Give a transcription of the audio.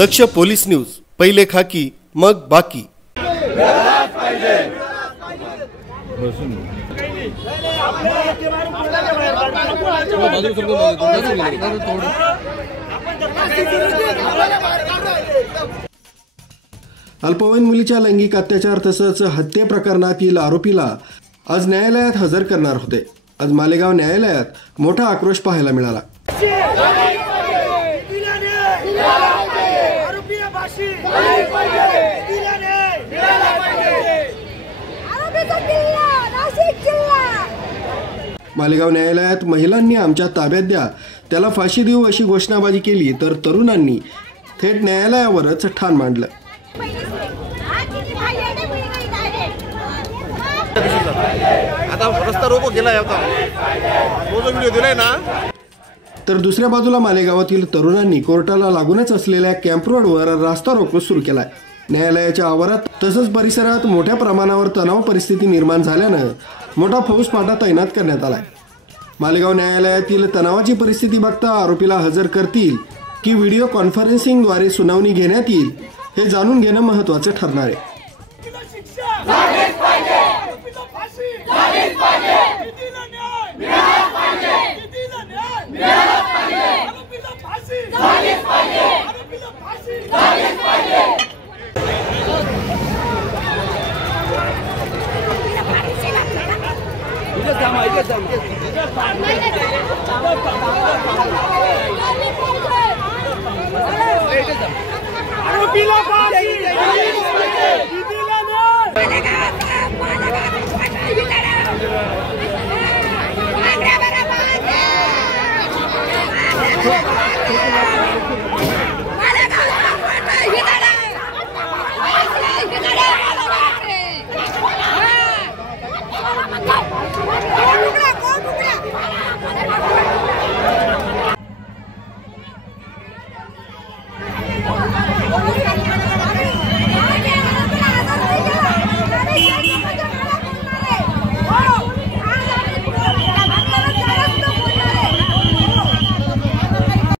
दक्ष police news, पहिले खाकी मग बाकी। अल्पवयीन मुलीच्या लैंगिक अत्याचार तसंच हत्ये प्रकरणातील आरोपीला आज न्यायालयात हजर करणार होते। आज मालेगाव न्यायालयात मोठा आक्रोश पाहायला मिळाला। मालेगाव न्यायालयात महिलांनी आमच्या ताब्यात द्या, त्याला फाशी देऊ अशी घोषणाबाजी केली, तर तरुणांनी थेट न्यायालयावरच ठाण मांडलं। तर दुसऱ्या बाजूला मालेगावातील तरुणांनी कोर्टाला लागूनच असलेल्या कॅम्प रोडवर रास्ता रोको सुरू केलाय। न्यायालयाच्या आवारात तसंच परिसरात मोठ्या प्रमाणावर तणाव परिस्थिती निर्माण झाल्यानं मोठा फौजफाटा तैनात करण्यात आलाय। मालेगाव न्यायालयातील तणावाची परिस्थिती बघता आरोपीला हजर करतील की व्हिडिओ कॉन्फरन्सिंगद्वारे सुनावणी घेण्यात येईल हे जाणून घेणं महत्त्वाचं ठरणार आहे।